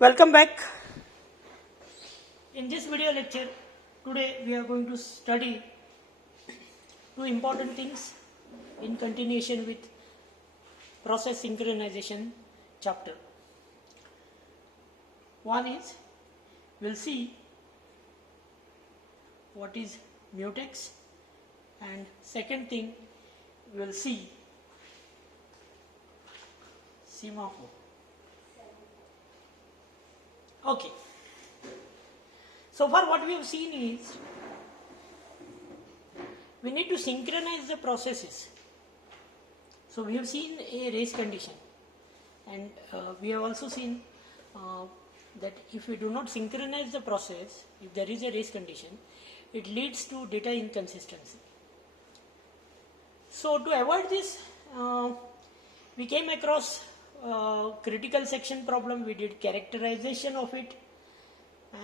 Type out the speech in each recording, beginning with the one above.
Welcome back. In this video lecture, today we are going to study two important things in continuation with process synchronization chapter. One is, we'll see what is mutex, and second thing, we'll see semaphore. Okay. So far what we have seen is we need to synchronize the processes. So we have seen a race condition, and we have also seen that if we do not synchronize the process, if there is a race condition, it leads to data inconsistency. So to avoid this, we came across critical section problem. We did characterization of it,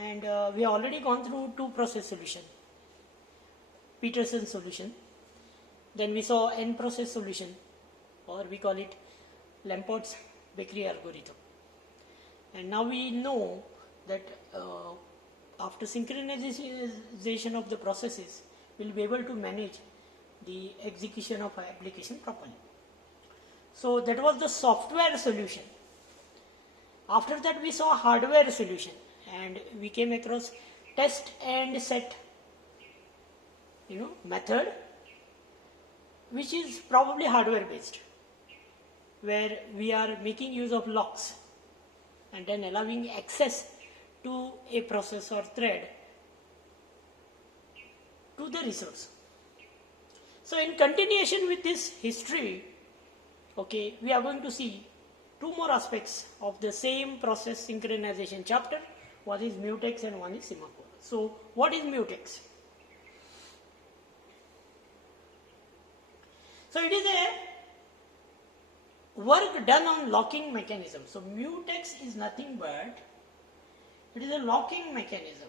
and we have already gone through two process solution, Peterson solution. Then we saw n process solution, or we call it Lampert's Bakery algorithm. And now we know that after synchronization of the processes, we will be able to manage the execution of our application properly. So that was the software solution. After that we saw hardware solution, and we came across test and set method, which is probably hardware based, where we are making use of locks and then allowing access to a process or thread to the resource. So in continuation with this history, okay, we are going to see two more aspects of the same process synchronization chapter. One is mutex and one is semaphore. So what is mutex? So it is a work done on locking mechanism. So mutex is nothing but it is a locking mechanism.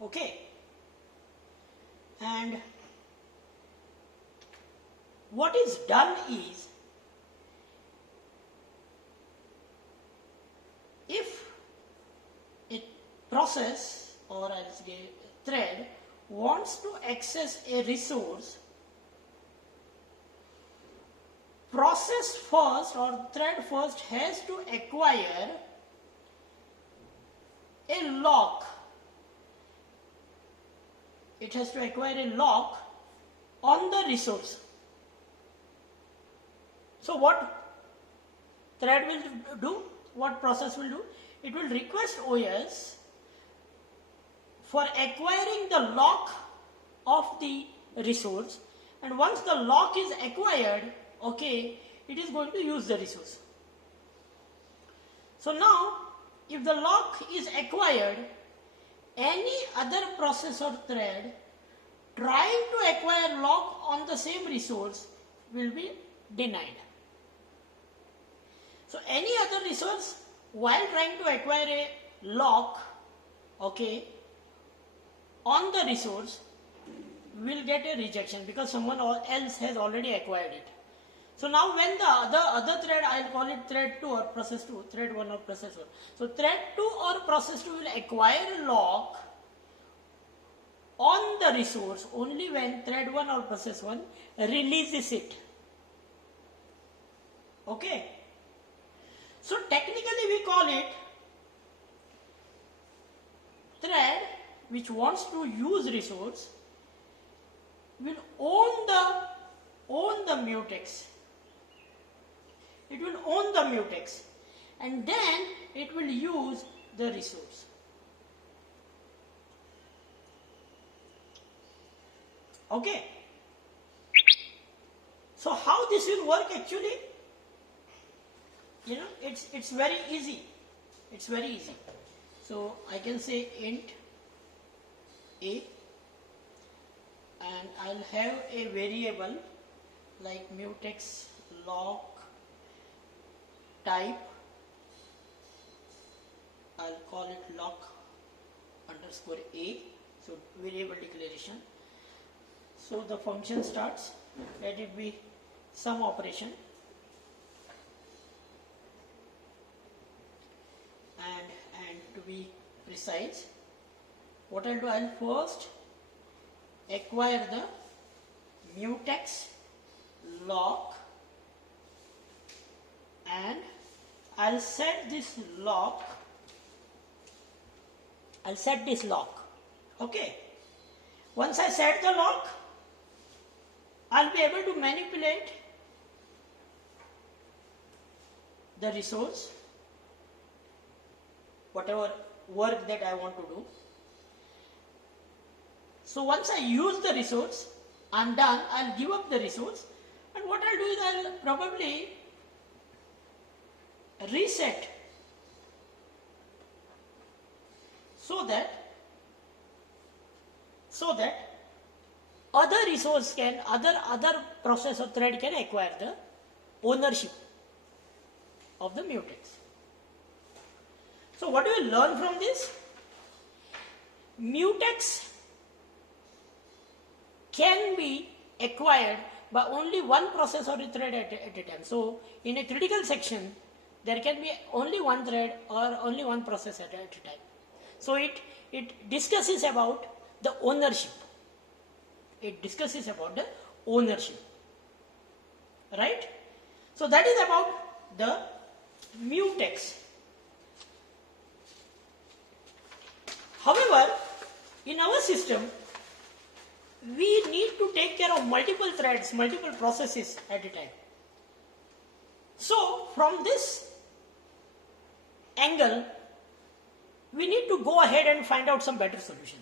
Okay. And what is done is, if a process or else a thread wants to access a resource, process first or thread first has to acquire a lock. It has to acquire a lock on the resource. So what thread will do, what process will do? It will request OS for acquiring the lock of the resource, and once the lock is acquired, okay, it is going to use the resource. So now, if the lock is acquired, any other process or thread trying to acquire lock on the same resource will be denied. So any other resource, while trying to acquire a lock, okay, on the resource, will get a rejection because someone else has already acquired it. So now when the other thread, I will call it thread 2 or process 2, thread 1 or process 1. So thread 2 or process 2 will acquire a lock on the resource only when thread 1 or process 1 releases it. Okay. So technically we call it thread which wants to use resource will own the mutex. It will own the mutex, and then it will use the resource. Okay. So how this will work actually? It's very easy. It's very easy. So I can say int a, and I'll have a variable like mutex lock type. I'll call it lock underscore a. So variable declaration. So the function starts, let it be some operation, be precise, what I'll do, I'll first acquire the mutex lock and I'll set this lock. Okay. Once I set the lock, I'll be able to manipulate the resource, whatever work that I want to do. So once I use the resource, I'm done. I'll give up the resource, and what I'll do is I'll probably reset so that other resource can, other process or thread can acquire the ownership of the mutex. So what do you learn from this? Mutex can be acquired by only one process or a thread at a time. So in a critical section, there can be only one thread or only one process at a time. So it discusses about the ownership. Right? So that is about the mutex. However, in our system, we need to take care of multiple threads, multiple processes at a time. So from this angle, we need to go ahead and find out some better solution.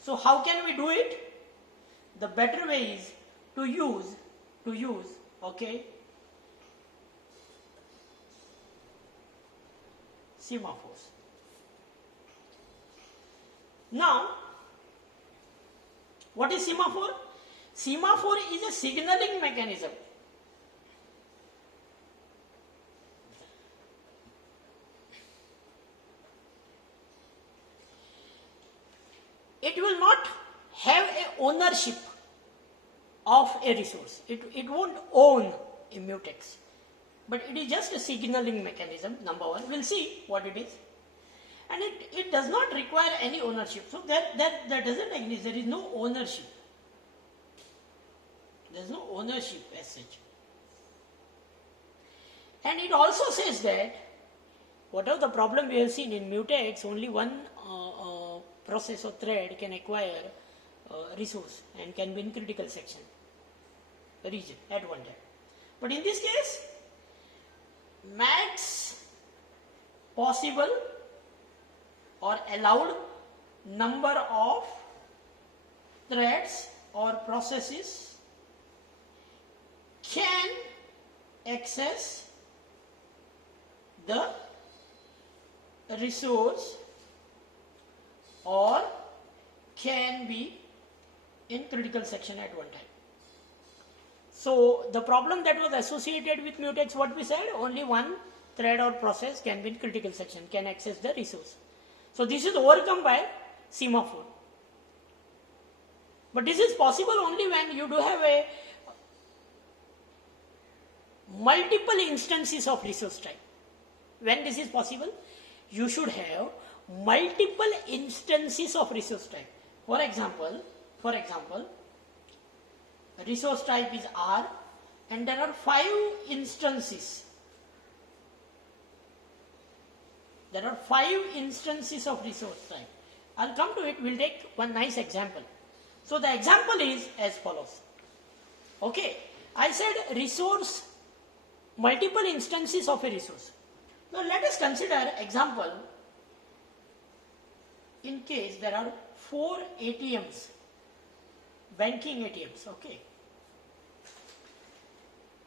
So how can we do it? The better way is to use semaphores. Now, what is semaphore? Semaphore is a signaling mechanism. It will not have a ownership of a resource. It won't own a mutex. But it is just a signaling mechanism, number one. We'll see what it is. And it does not require any ownership. So that doesn't exist. There is no ownership. There is no ownership as such. And it also says that whatever the problem we have seen in mutex, only one process or thread can acquire resource and can be in critical section region at one time. But in this case, max possible or allowed number of threads or processes can access the resource or can be in critical section at one time. So the problem that was associated with mutex, what we said, only one thread or process can be in critical section, can access the resource. So this is overcome by semaphore. But this is possible only when you do have a multiple instances of resource type. When this is possible, you should have multiple instances of resource type. For example, resource type is R and there are 5 instances. There are 5 instances of resource type. I'll come to it. We'll take one nice example. So the example is as follows. Okay, I said resource, multiple instances of a resource. Now let us consider example in case there are 4 ATMs, banking ATMs, okay.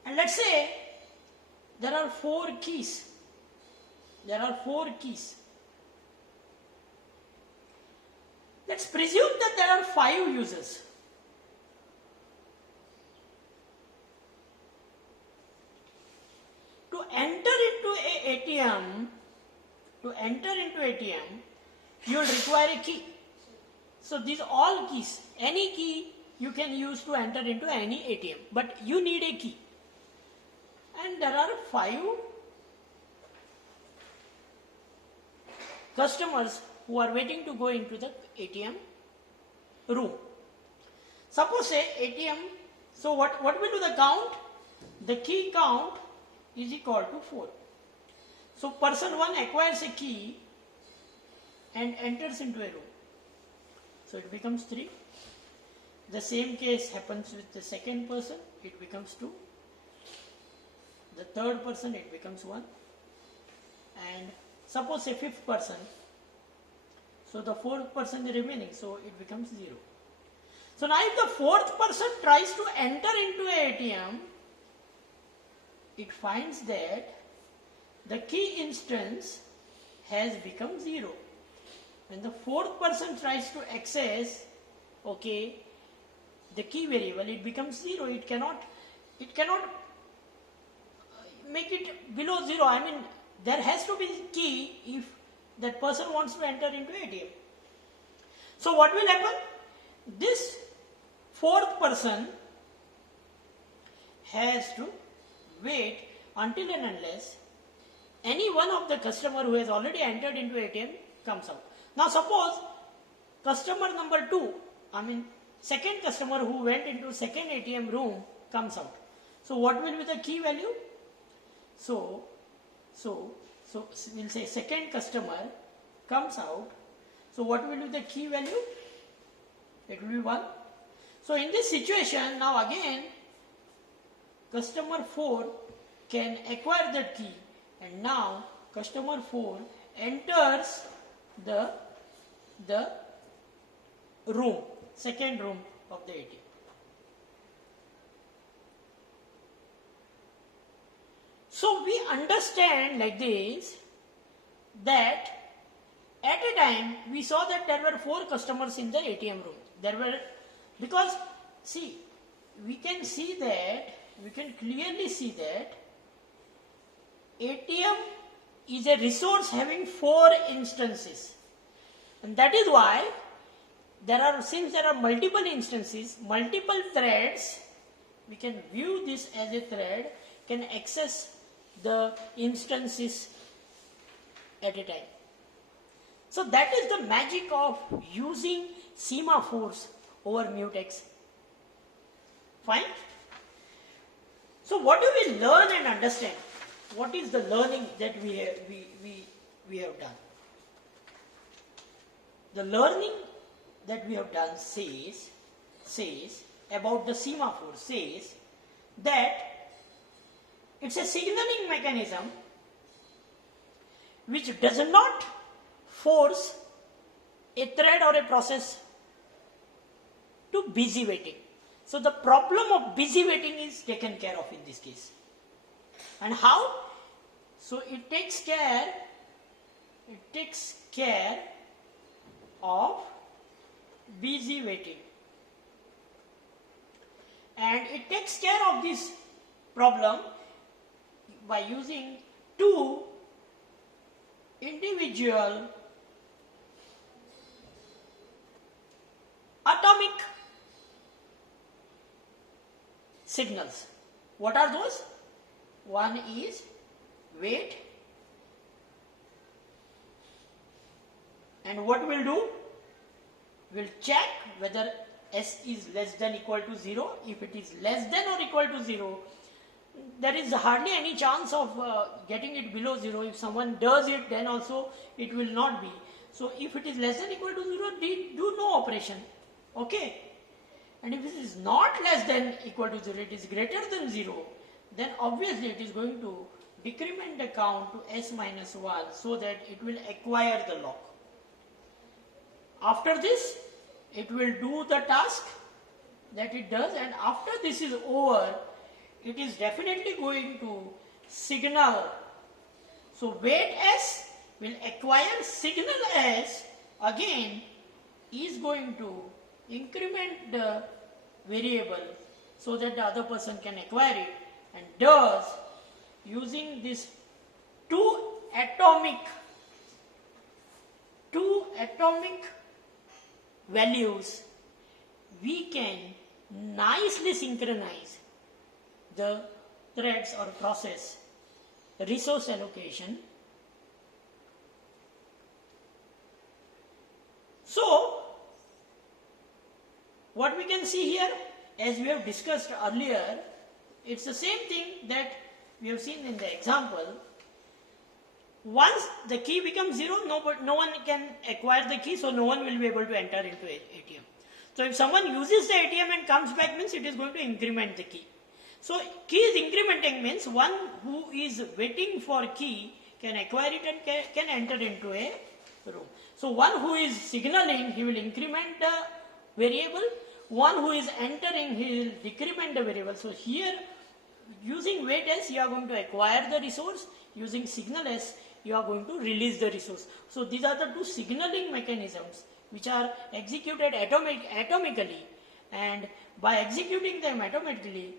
And let's say there are 4 keys. Let's presume that there are 5 users. To enter into ATM, you will require a key. So these all keys, any key you can use to enter into any ATM, but you need a key. And there are 5 customers who are waiting to go into the ATM room. Suppose say ATM, so what will do the count? The key count is equal to 4. So person 1 acquires a key and enters into a room. So it becomes 3. The same case happens with the second person, it becomes 2. The third person, it becomes 1. And suppose a fifth person, so the fourth person is remaining, so it becomes 0. So now if the fourth person tries to enter into a ATM, it finds that the key instance has become 0. When the fourth person tries to access, okay, the key variable, it becomes 0. It cannot make it below 0. I mean, there has to be key if that person wants to enter into ATM. So what will happen? This fourth person has to wait until and unless any one of the customer who has already entered into ATM comes out. Now suppose customer number 2, I mean second customer who went into second ATM room comes out. So what will be the key value? So we'll say second customer comes out. So what will be the key value? It will be 1. So in this situation, now again customer 4 can acquire that key, and now customer 4 enters the room, second room of the ATM. So we understand like this, that at a time we saw that there were 4 customers in the ATM room. There were, because see, we can clearly see that ATM is a resource having 4 instances, and that is why since there are multiple instances, multiple threads, we can view this as a thread, can access the instances at a time. So that is the magic of using semaphores over mutex. Fine. So what do we learn and understand? What is the learning that we have done? The learning that we have done says about the semaphore says that it's a signaling mechanism which does not force a thread or a process to busy waiting. So the problem of busy waiting is taken care of in this case. And how? So it takes care of busy waiting, and it takes care of this problem by using 2 individual atomic signals. What are those? One is wait, and what we'll do? We'll check whether S is less than equal to 0. If it is less than or equal to 0, there is hardly any chance of getting it below 0. If someone does it, then also it will not be. So if it is less than equal to 0, do no operation. Okay. And if it is not less than equal to 0, it is greater than 0, then obviously it is going to decrement the count to S minus 1 so that it will acquire the lock. After this, it will do the task that it does, and after this is over, it is definitely going to signal. So wait S will acquire signal S, again is going to increment the variable so that the other person can acquire it, and does, using this two atomic values, we can nicely synchronize the threads or process resource allocation see here, as we have discussed earlier, it's the same thing that we have seen in the example. Once the key becomes 0, no one can acquire the key, so no one will be able to enter into ATM. So if someone uses the ATM and comes back, means it is going to increment the key. So key is incrementing means one who is waiting for key can acquire it and can enter into a room. So one who is signaling, he will increment the variable. One who is entering, he will decrement the variable. So here, using wait as, you are going to acquire the resource. Using signal as, you are going to release the resource. So these are the two signaling mechanisms which are executed atomically, and by executing them atomically,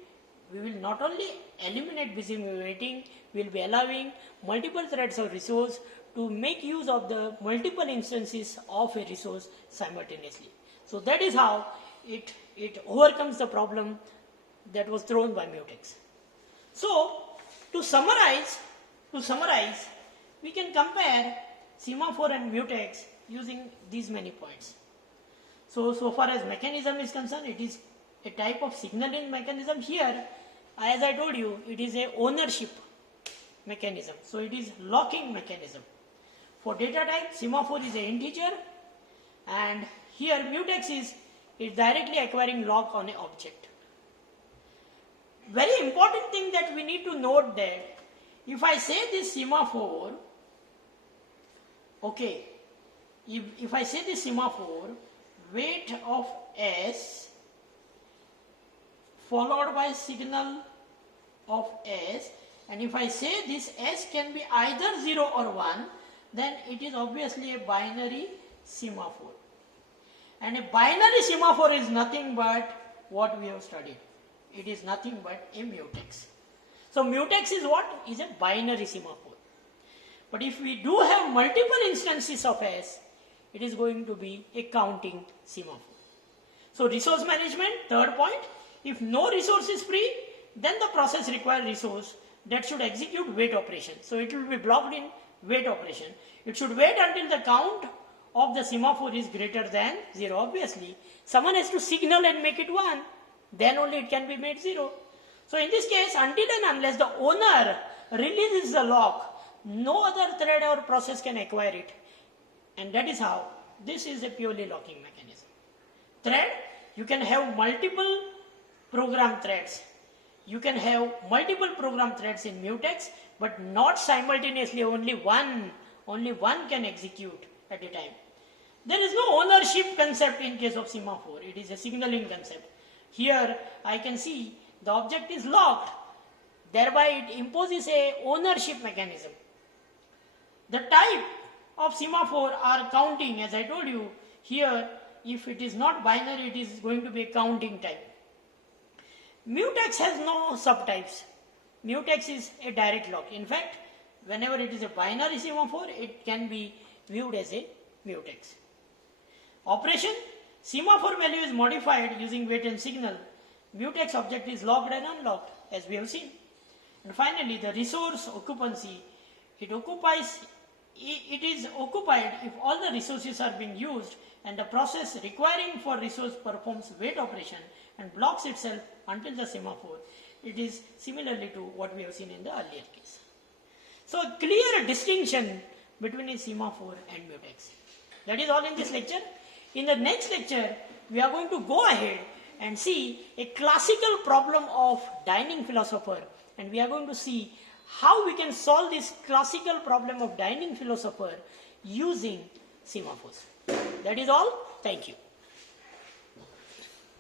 we will not only eliminate busy waiting, we will be allowing multiple threads of resource to make use of the multiple instances of a resource simultaneously. So that is how it overcomes the problem that was thrown by mutex. So to summarize, we can compare semaphore and mutex using these many points. So far as mechanism is concerned, it is a type of signaling mechanism. Here, as I told you, it is a ownership mechanism. So it is locking mechanism. For data type, semaphore is an integer, and here mutex is directly acquiring lock on an object. Very important thing that we need to note that if I say this semaphore, okay, if I say this semaphore, wait of S followed by signal of S, and if I say this S can be either 0 or 1, then it is obviously a binary semaphore. And a binary semaphore is nothing but what we have studied. It is nothing but a mutex. So mutex is what? Is a binary semaphore. But if we do have multiple instances of S, it is going to be a counting semaphore. So resource management, third point, if no resource is free, then the process requires resource that should execute wait operation. So it will be blocked in wait operation. It should wait until the count of the semaphore is greater than 0. Obviously, someone has to signal and make it 1, then only it can be made 0. So in this case, until and unless the owner releases the lock, no other thread or process can acquire it. And that is how this is a purely locking mechanism. Thread, you can have multiple program threads. You can have multiple program threads in mutex, but not simultaneously. Only one can execute at a time. There is no ownership concept in case of semaphore. It is a signaling concept. Here I can see the object is locked. Thereby it imposes a ownership mechanism. The type of semaphore are counting, as I told you. Here, if it is not binary, it is going to be a counting type. Mutex has no subtypes. Mutex is a direct lock. In fact, whenever it is a binary semaphore, it can be viewed as a mutex. Operation, semaphore value is modified using wait and signal. Mutex object is locked and unlocked, as we have seen. And finally, the resource occupancy, it is occupied if all the resources are being used and the process requiring for resource performs wait operation and blocks itself until the semaphore. It is similarly to what we have seen in the earlier case. So clear distinction between a semaphore and mutex. That is all in this lecture. In the next lecture, we are going to go ahead and see a classical problem of dining philosopher, and we are going to see how we can solve this classical problem of dining philosopher using semaphores. That is all. Thank you.